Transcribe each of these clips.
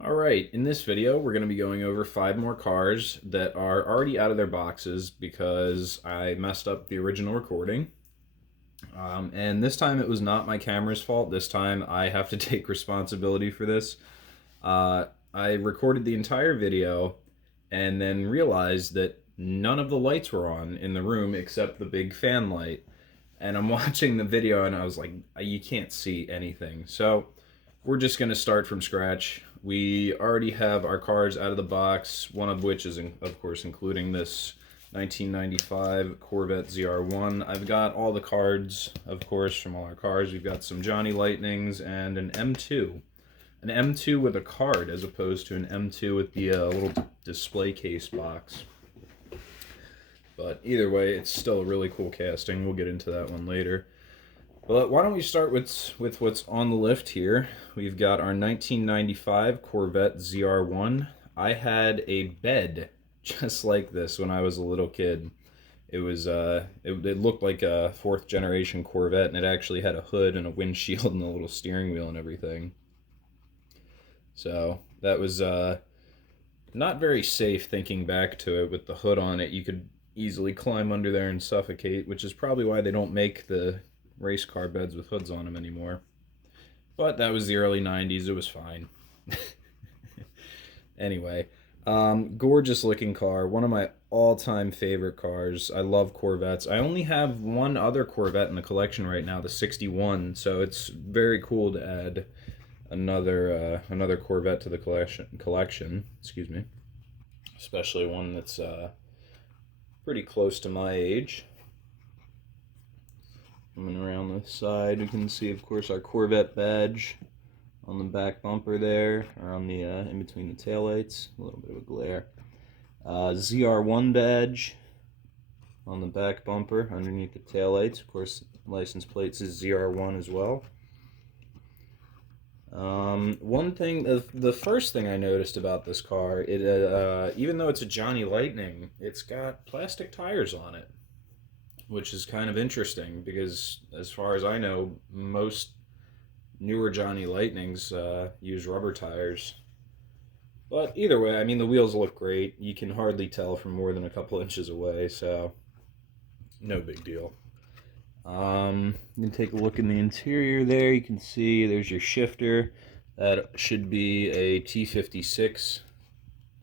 Alright, in this video we're going to be going over 5 more cars that are already out of their boxes because I messed up the original recording. And this time it was not my camera's fault. This time I have to take responsibility for this. I recorded the entire video and then realized that none of the lights were on in the room except the big fan light. And I'm watching the video and I was like, you can't see anything. So we're just going to start from scratch. We already have our cars out of the box, one of which is, of course, including this 1995 Corvette Zr1. I've got all the cards, of course, from all our cars. We've got some Johnny Lightnings and an M2. An M2 with a card as opposed to an M2 with the little display case box. But either way, it's still a really cool casting. We'll get into that one later. But why don't we start with what's on the lift here. We've got our 1995 Corvette Zr1. I had a bed just like this when I was a little kid. It was it looked like a 4th generation Corvette, and it actually had a hood and a windshield and a little steering wheel and everything. So that was not very safe thinking back to it. With the hood on it, you could easily climb under there and suffocate, which is probably why they don't make the race car beds with hoods on them anymore. But that was the early 90s. It was fine. Anyway, gorgeous looking car. One of my all-time favorite cars. I love Corvettes. I only have one other Corvette in the collection right now, the 61. So it's very cool to add another Corvette to the collection. Excuse me. Especially one that's pretty close to my age. Coming around the side, you can see, of course, our Corvette badge on the back bumper there, or on the in between the taillights. A little bit of a glare. Zr1 badge on the back bumper underneath the taillights. Of course, license plates is Zr1 as well. One thing, the first thing I noticed about this car, even though it's a Johnny Lightning, it's got plastic tires on it, which is kind of interesting because, as far as I know, most newer Johnny Lightnings use rubber tires. But either way, I mean, the wheels look great. You can hardly tell from more than a couple inches away, so no big deal. You can take a look in the interior there. You can see there's your shifter. That should be a T56.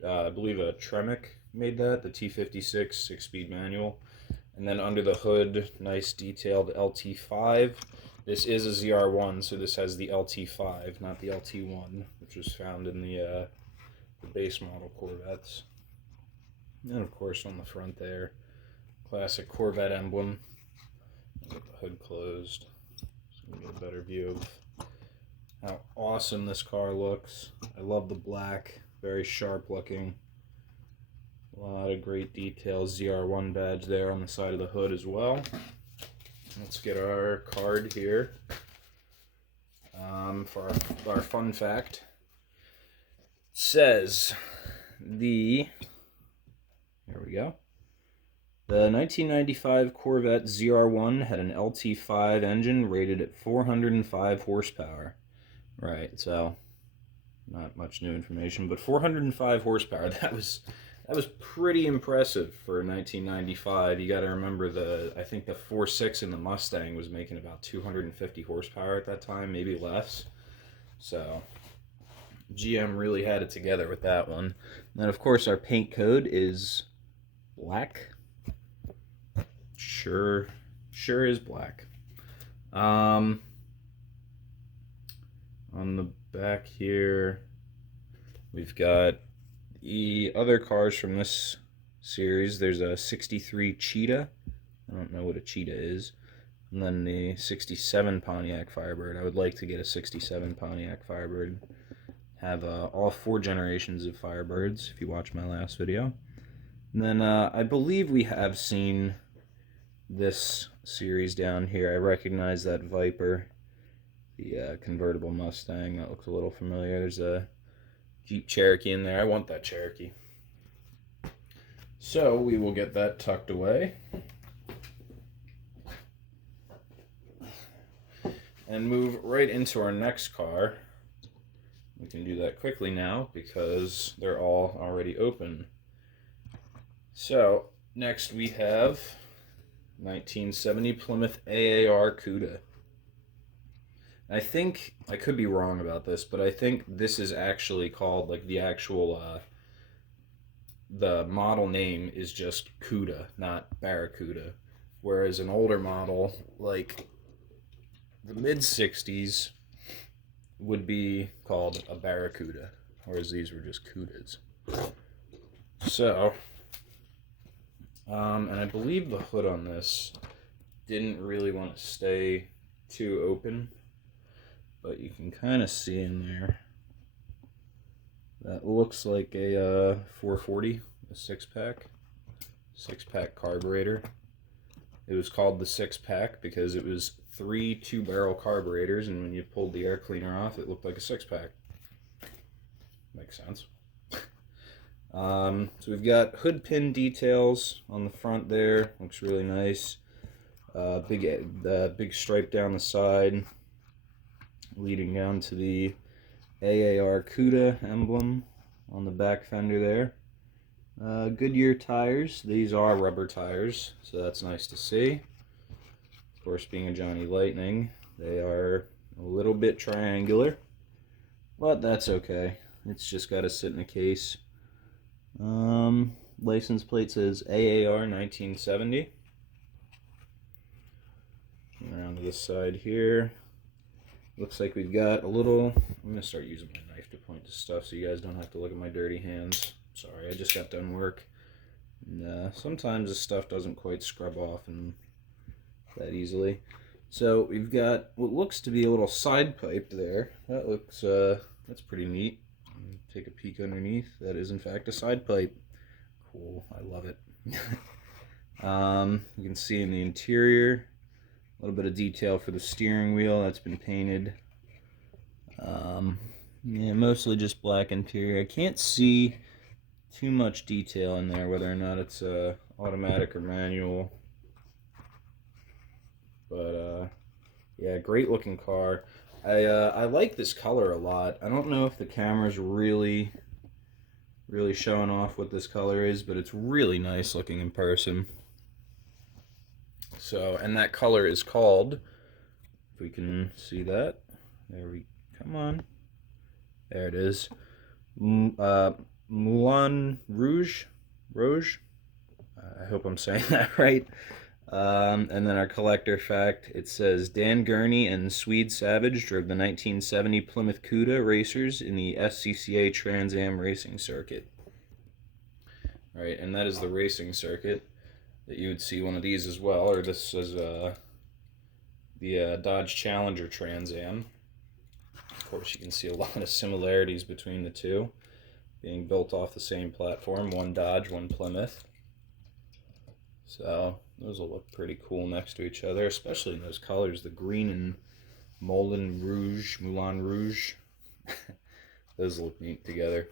I believe a Tremec made that, the T56 6-speed manual. And then under the hood, nice detailed LT5. This is a ZR1, so this has the LT5, not the LT1, which was found in the base model Corvettes. And of course on the front there, classic Corvette emblem. Get the hood closed so you can get a better view of how awesome this car looks. I love the black, very sharp looking. A lot of great details. ZR1 badge there on the side of the hood as well. Let's get our card here for our fun fact. It says here we go. The 1995 Corvette Zr1 had an LT5 engine rated at 405 horsepower. Right, so not much new information, but 405 horsepower. That was pretty impressive for 1995. You got to remember I think the 4.6 in the Mustang was making about 250 horsepower at that time, maybe less. So GM really had it together with that one. And then of course our paint code is black. Sure is black. On the back here, we've got the other cars from this series. There's a 63 Cheetah. I don't know what a Cheetah is. And then the 67 Pontiac Firebird. I would like to get a 67 Pontiac Firebird. Have all 4 generations of Firebirds, if you watch my last video. And then I believe we have seen this series down here. I recognize that Viper, the convertible Mustang. That looks a little familiar. There's a Jeep Cherokee in there. I want that Cherokee. So we will get that tucked away and move right into our next car. We can do that quickly now because they're all already open. So, next we have 1970 Plymouth Aar Cuda. I think, I could be wrong about this, but I think this is actually called, like, the actual, the model name is just Cuda, not Barracuda. Whereas an older model, like the mid-60s, would be called a Barracuda, whereas these were just Cudas. So, and I believe the hood on this didn't really want to stay too open, but you can kind of see in there. That looks like a 440, a six-pack carburetor. It was called the six-pack because it was 3 2-barrel carburetors, and when you pulled the air cleaner off, it looked like a six-pack. Makes sense. So we've got hood pin details on the front there. Looks really nice. Big stripe down the side, leading down to the Aar Cuda emblem on the back fender there. Goodyear tires. These are rubber tires, so that's nice to see. Of course, being a Johnny Lightning, they are a little bit triangular, but that's okay. It's just got to sit in a case. License plate says AAR 1970. Around to this side here. Looks like we've got a little... I'm going to start using my knife to point to stuff so you guys don't have to look at my dirty hands. Sorry, I just got done work. And, sometimes this stuff doesn't quite scrub off and that easily. So we've got what looks to be a little side pipe there. That looks, that's pretty neat. Take a peek underneath. That is in fact a side pipe. Cool, I love it. You can see in the interior a little bit of detail for the steering wheel. That's been painted. Yeah, mostly just black interior. I can't see too much detail in there, whether or not it's automatic or manual. But yeah, great looking car. I like this color a lot. I don't know if the camera's really showing off what this color is, but it's really nice looking in person. So, and that color is called, if we can see that, come on, there it is, Moulin Rouge, I hope I'm saying that right. And then our collector fact, it says Dan Gurney and Swede Savage drove the 1970 Plymouth Cuda racers in the SCCA Trans Am racing circuit. Right, and that is the racing circuit that you would see one of these as well, or this is the Dodge Challenger Trans Am. Of course, you can see a lot of similarities between the two, being built off the same platform, one Dodge, one Plymouth. So those will look pretty cool next to each other, especially in those colors, the green and Moulin Rouge. Those look neat together.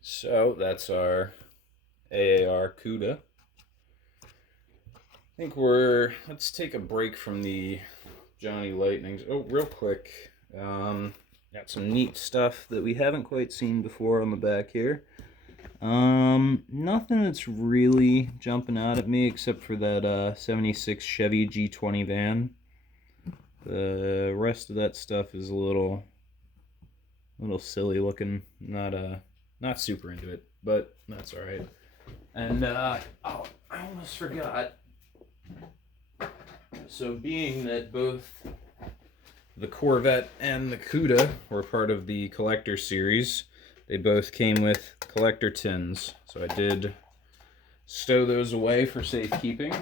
So that's our Aar Cuda. I think let's take a break from the Johnny Lightnings. Oh, real quick, got some neat stuff that we haven't quite seen before on the back here. Nothing that's really jumping out at me except for that 76 Chevy G20 van. The rest of that stuff is a little silly looking. Not super into it, but that's all right. And I almost forgot. So being that both the Corvette and the Cuda were part of the collector series, they both came with collector tins. So I did stow those away for safekeeping.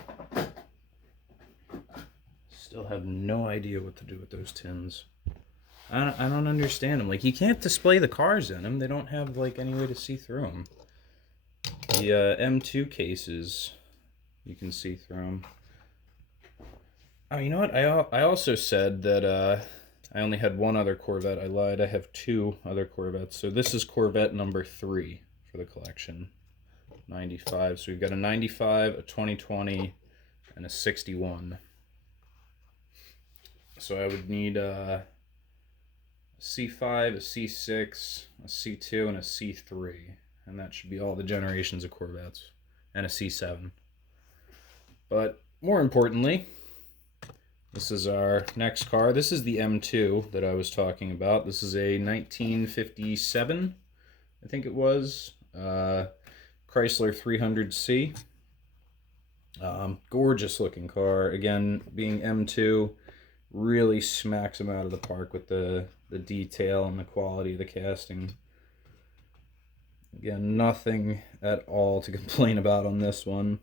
Still have no idea what to do with those tins. I don't understand them. Like, you can't display the cars in them. They don't have, like, any way to see through them. The M2 cases, you can see through them. Oh, you know what? I also said that I only had one other Corvette. I lied. I have two other Corvettes. So this is Corvette number 3 for the collection. 95. So we've got a 95, a 2020, and a 61. So I would need a C5, a C6, a C2, and a C3. And that should be all the generations of Corvettes. And a C7. But more importantly, this is our next car. This is the M2 that I was talking about. This is a 1957, I think it was, Chrysler 300C. Gorgeous looking car. Again, being M2, really smacks them out of the park with the detail and the quality of the casting. Again, nothing at all to complain about on this one.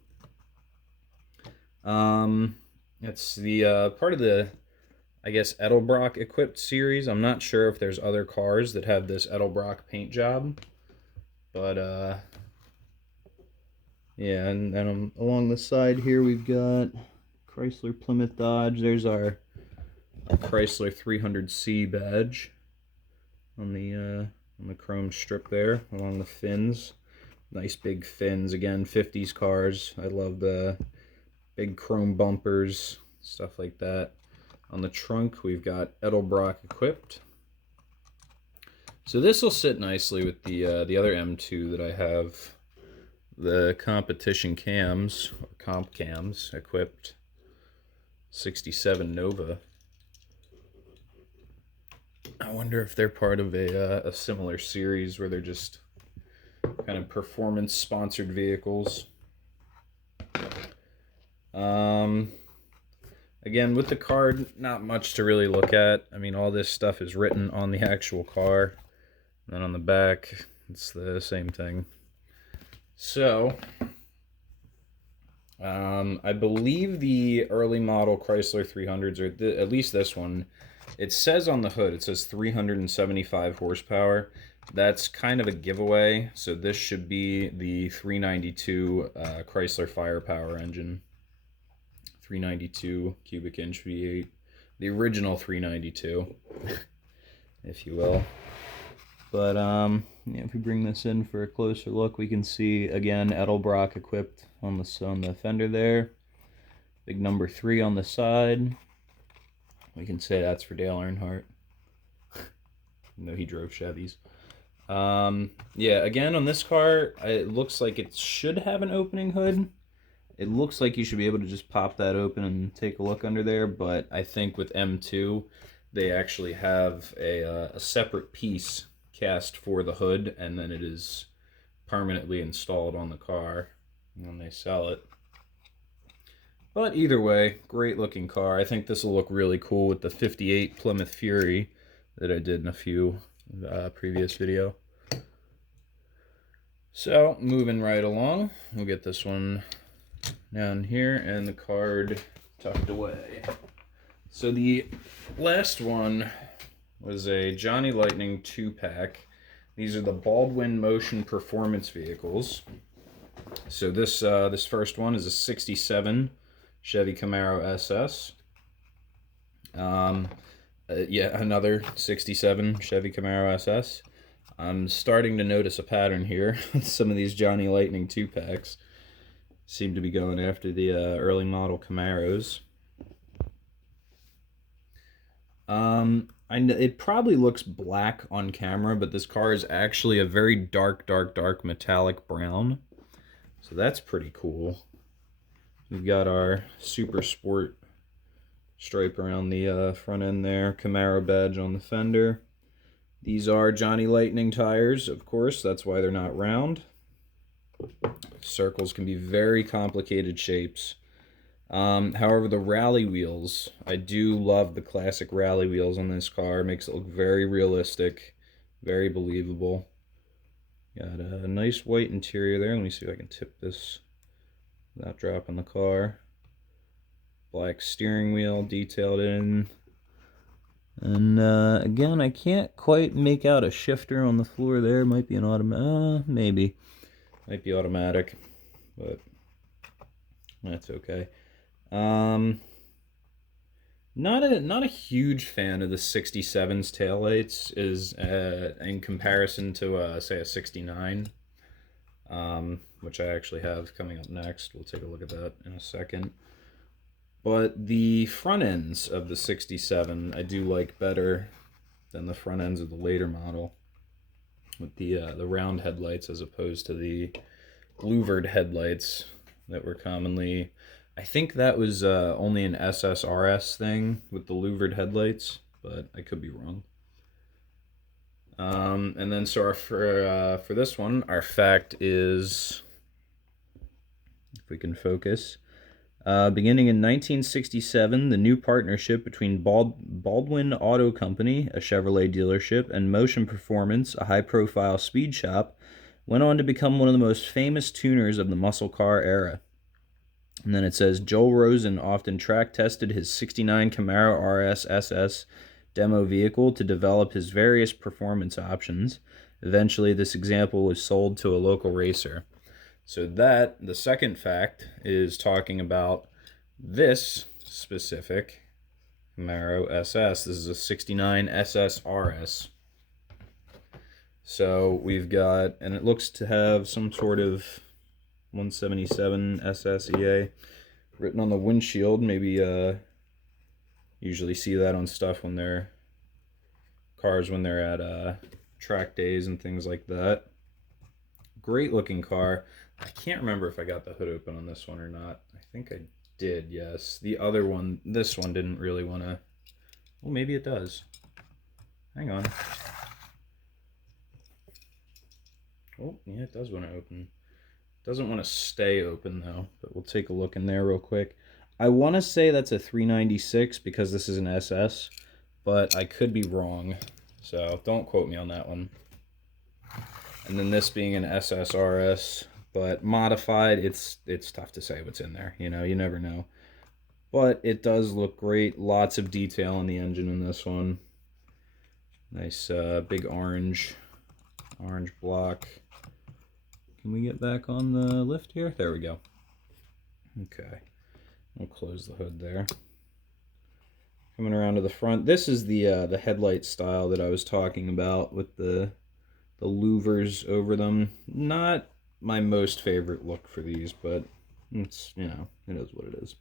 It's the part of the, I guess, Edelbrock equipped series. I'm not sure if there's other cars that have this Edelbrock paint job, but yeah. And then along the side here we've got Chrysler, Plymouth, Dodge. There's our Chrysler 300C badge on the chrome strip there along the fins. Nice big fins. Again, 50s cars. I love the big chrome bumpers, stuff like that. On the trunk, we've got Edelbrock equipped. So this will sit nicely with the other M2 that I have, the competition cams, or comp cams, equipped. 67 Nova. I wonder if they're part of a similar series where they're just kind of performance-sponsored vehicles. Again, with the card, not much to really look at. I mean, all this stuff is written on the actual car. And then on the back, it's the same thing. So, I believe the early model Chrysler 300s, or at least this one, it says on the hood, it says 375 horsepower. That's kind of a giveaway. So this should be the 392 Chrysler Firepower engine. 392 cubic inch V8, the original 392, if you will. But yeah, if we bring this in for a closer look, we can see again Edelbrock equipped on the fender there. Big number 3 on the side. We can say that's for Dale Earnhardt. No, he drove Chevys. Yeah, again on this car, it looks like it should have an opening hood. It looks like you should be able to just pop that open and take a look under there, but I think with M2, they actually have a separate piece cast for the hood, and then it is permanently installed on the car when they sell it. But either way, great looking car. I think this will look really cool with the 58 Plymouth Fury that I did in a few previous video. So, moving right along, we'll get this one down here and the card tucked away. So the last one was a Johnny Lightning 2-pack. These are the Baldwin Motion Performance Vehicles. So this first one is a 67 Chevy Camaro Ss. Yeah, another 67 Chevy Camaro Ss. I'm starting to notice a pattern here. Some of these Johnny Lightning 2-packs seem to be going after the early model Camaros. It probably looks black on camera, but this car is actually a very dark metallic brown. So that's pretty cool. We've got our Super Sport stripe around the front end there, Camaro badge on the fender. These are Johnny Lightning tires, of course, that's why they're not round. Circles can be very complicated shapes. However, the rally wheels, I do love the classic rally wheels on this car. It makes it look very realistic, very believable. Got a nice white interior there. Let me see if I can tip this without dropping the car. Black steering wheel detailed in. And again, I can't quite make out a shifter on the floor there. Might be an automatic, maybe. Might be automatic, but that's okay. Not a huge fan of the 67's taillights is in comparison to say a 69, which I actually have coming up next. We'll take a look at that in a second. But the front ends of the 67 I do like better than the front ends of the later model, with the round headlights as opposed to the louvered headlights that were commonly. I think that was only an SSRS thing with the louvered headlights, but I could be wrong. And then so for this one, our fact is, if we can focus, beginning in 1967, the new partnership between Baldwin Auto Company, a Chevrolet dealership, and Motion Performance, a high-profile speed shop, went on to become one of the most famous tuners of the muscle car era. And then it says, Joel Rosen often track-tested his 69 Camaro RS SS demo vehicle to develop his various performance options. Eventually, this example was sold to a local racer. So that, the second fact, is talking about this specific Camaro SS. This is a 69 SS RS. So we've got, and it looks to have some sort of 177 SSEA written on the windshield. Maybe usually see that on stuff when they're cars when they're at track days and things like that. Great looking car. I can't remember if I got the hood open on this one or not. I think I did, yes. The other one, this one didn't really want to. Well, maybe it does. Hang on. Oh, yeah, it does want to open. Doesn't want to stay open though, but we'll take a look in there real quick. I want to say that's a 396 because this is an SS, but I could be wrong, so don't quote me on that one. And then this being an SSRS, but modified, it's tough to say what's in there. You know, you never know. But it does look great. Lots of detail on the engine in this one. Nice big orange block. Can we get back on the lift here? There we go. Okay. We'll close the hood there. Coming around to the front. This is the headlight style that I was talking about with the louvers over them. Not my most favorite look for these, but it's, you know, it is what it is.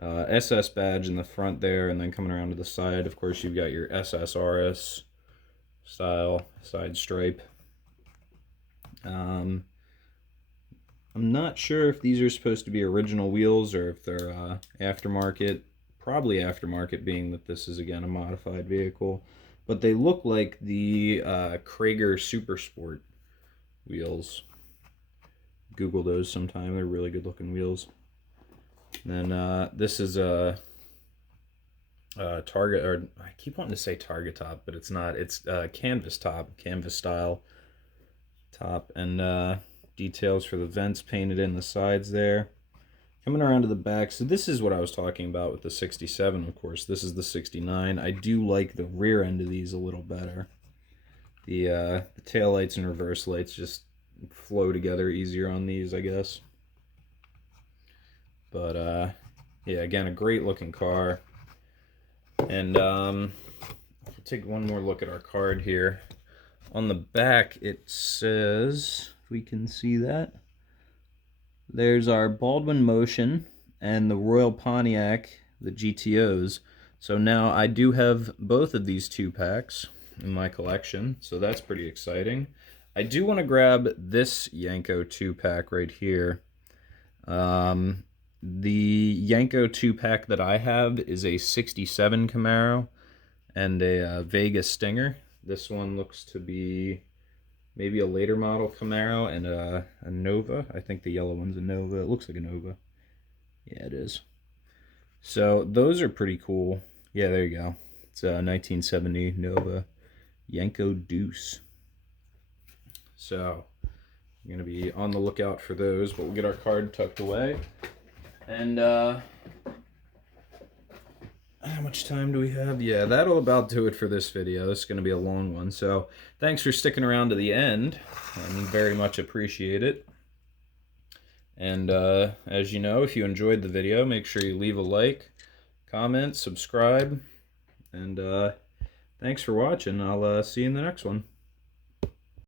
SS badge in the front there, and then coming around to the side, of course, you've got your SSRS style side stripe. I'm not sure if these are supposed to be original wheels or if they're aftermarket. Probably aftermarket, being that this is, again, a modified vehicle. But they look like the Krager Super Sport wheels. Google those sometime. They're really good looking wheels. And this is a Target, or I keep wanting to say Target top, but it's not. It's canvas top, canvas style top, and details for the vents painted in the sides there. Coming around to the back, so this is what I was talking about with the 67, of course. This is the 69. I do like the rear end of these a little better. The tail lights and reverse lights just flow together easier on these, I guess. But yeah, again, a great looking car. And we'll take one more look at our card here. On the back, it says, if we can see that, there's our Baldwin Motion and the Royal Pontiac, the GTOs. So now I do have both of these 2-packs in my collection, so that's pretty exciting. I do want to grab this Yenko 2-pack right here. The Yenko 2-pack that I have is a 67 Camaro and a Vega Stinger. This one looks to be maybe a later model Camaro and a Nova. I think the yellow one's a Nova. It looks like a Nova. Yeah, it is. So those are pretty cool. Yeah, there you go. It's a 1970 Nova Yenko Deuce. So you're going to be on the lookout for those, but we'll get our card tucked away. And how much time do we have? Yeah, that'll about do it for this video. This is going to be a long one. So thanks for sticking around to the end. I very much appreciate it. And as you know, if you enjoyed the video, make sure you leave a like, comment, subscribe. And thanks for watching. I'll see you in the next one.